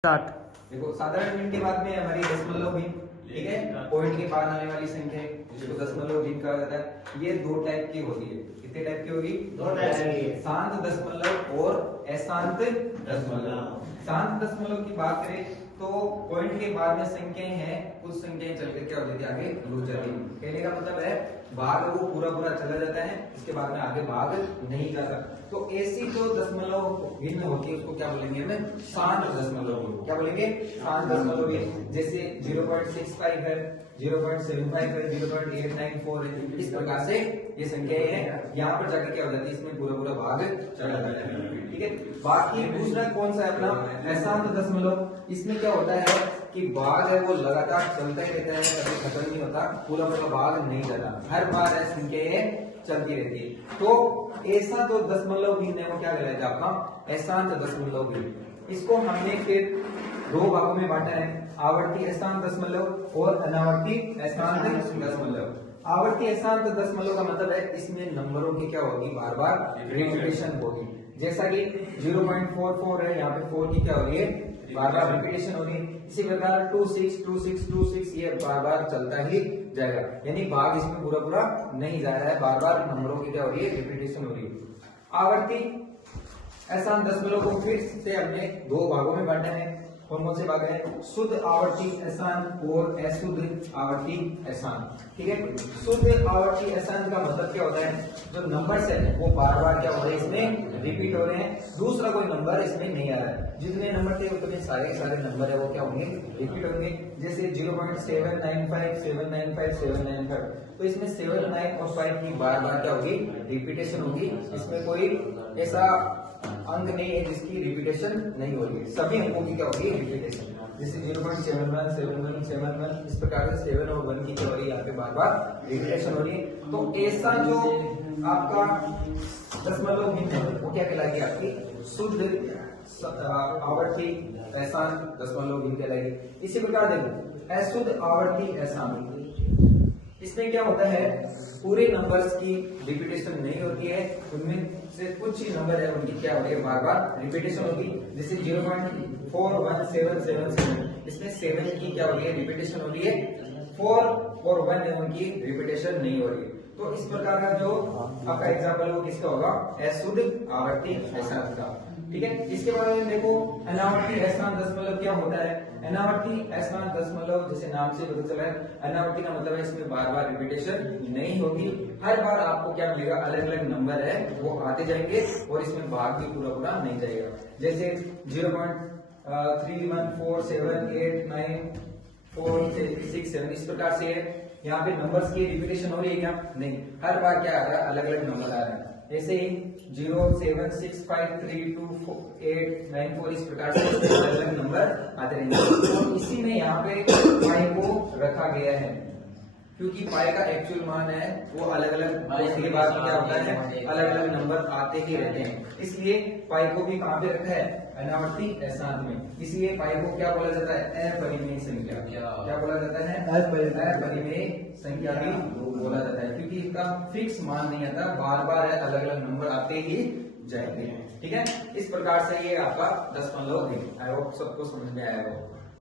Start. देखो साधारण भिन्न के बाद में हमारी दशमलव भिन्न, ठीक है, पॉइंट के बाद आने वाली संख्या जिसको दशमलव भिन्न कहा जाता है। ये दो टाइप की होती है। कितने टाइप की होगी? दो टाइप की। शांत दशमलव और अशांत दशमलव। शांत दशमलव की बात करें तो पॉइंट के बाद में संख्याएं हैं, कुछ संख्याएं चलकर क्या हो जाती है, आगे रुक जाती है। कहने का मतलब है भाग वो पूरा पूरा चला जाता है, इसके बाद में आगे भाग नहीं जाता। तो ऐसी जो दशमलव भिन्न होती है उसको क्या बोलेंगे हमें? शांत दशमलव भिन्न। क्या बोलेंगे? शांत दशमलव भिन्न। जैसे 0.65 है, 0.75 है, 0.894 है। इस प्रकार से ये संख्याएं हैं, यहाँ पर जाके क्या हो जाती है, इसमें पूरा पूरा भाग चला जाता है। ठीक है। बाकी दूसरा कौन सा है अपना? अशांत दशमलव। इसमें क्या होता है कि भाग है वो लगातार चलता ही रहता है, कभी खत्म नहीं होता, पूरा पूरा भाग नहीं जाता, हर बार संख्याएं चलती रहती है। तो ऐसा तो दशमलव भिन्न है वो क्या कहलाता है? आपका अशांत दशमलव भिन्न। इसको हमने फिर दो भागों में बांटा है, आवर्ती अशांत दशमलव और अनावर्ती अशांत दशमलव। आवर्ती अशांत दशमलव का मतलब है इसमें नंबरों की क्या होगी, बार बार रिपीटेशन होगी। जैसा कि 0.44 है, यहाँ पे 4 की क्या हो रही है, बार बार रिपीटेशन हो रही है। इसी प्रकार 26, 26, 26 ये बार बार चलता ही जाएगा, यानी भाग इसमें पूरा पूरा नहीं जा रहा है, बार बार नंबरों की क्या हो रही है, रिपीटेशन हो रही है। आवर्ती अशांत दशमलव को फिर से हमने दो भागों में बांटा है। कौन से भाग है? शुद्ध आवर्ती अशांत और अशुद्ध आवर्ती अशांत। ठीक है। शुद्ध आवर्ती अशांत का मतलब क्या होता है? जो नंबर्स है वो बार बार क्या हो रहे हैं, इसमें रिपीट हो रहे हैं, दूसरा कोई नंबर इसमें नहीं आ रहा है। जितने नंबर थे उतने सारे नंबर है वो क्या होंगे, रिपीट होंगे। जैसे 0.795, 795, 795, तो इसमें 7, 9 और 5 की बार बार क्या होगी, रिपीटेशन होगी। इसमें कोई ऐसा अंक नहीं है जिसकी रिपीटेशन नहीं हो रही है, सभी अंकों की क्या होगी, रिपीटेशन। जैसे 0.71, 71, 71, इस प्रकार से 7 और 1 की क्या हो रही है, यहाँ पे बार बार रिपीटेशन हो रही है। तो ऐसा जो आपका दशमलव भिन्न है वो क्या कहलाएगी, आपकी शुद्ध आवर्ती अशांत दशमलव भिन्न कहलाएगी। इसी प्रकार देखो अशुद्ध आवर्ती अशांत, इसमें क्या होता है, पूरे नंबर्स की रिपीटेशन नहीं होती है, उनमें से कुछ ही नंबर है उनकी क्या होती है, बार बार रिपीटेशन होगी। जैसे 0.41777, इसमें 7 की क्या हो रही है, रिपीटेशन हो रही है, 4 और 1 है उनकी रिपीटेशन नहीं हो रही है। तो इस प्रकार का जो आपका एग्जाम्पल वो किसका होगा, अशुद्ध आवर्ती अशांत का। ठीक है। इसके बाद में देखो अनावर्ती अशांत दशमलव क्या होता है। अनावर्ती अशांत दशमलव जैसे नाम से पता चला है, अनावर्ती का मतलब है इसमें बार बार रिपीटेशन नहीं होगी, हर बार आपको क्या मिलेगा, अलग अलग नंबर है वो आते जाएंगे और इसमें भाग भी पूरा पूरा नहीं जाएगा। जैसे 0.31489467, इस प्रकार से है। यहाँ पे नंबर्स की रिपीटेशन हो रही है क्या? नहीं, हर बार क्या आ रहा है, अलग अलग नंबर आ रहा है। ऐसे ही 076532894, इस प्रकार से अलग अलग नंबर आते रहेंगे। और इसी में यहाँ पे पाई को रखा गया है, क्योंकि पाई का एक्चुअल मान है वो अलग अलग के बाद क्या होता है, अलग अलग नंबर आते ही रहते हैं। इसलिए पाई को भी कहाँ पे रखा है, अनावर्ती अशांत में। इसलिए पाई को क्या बोला जाता है, अपरिमेय संख्या। क्या बोला जाता है? अपरिमेय संख्या भी बोला जाता है, क्योंकि इसका फिक्स मान नहीं आता, बार बार अलग अलग नंबर आते ही जाएंगे। ठीक है। इस प्रकार से ये आपका दशमलव भिन्न। आई होप सबको समझ में आया होगा।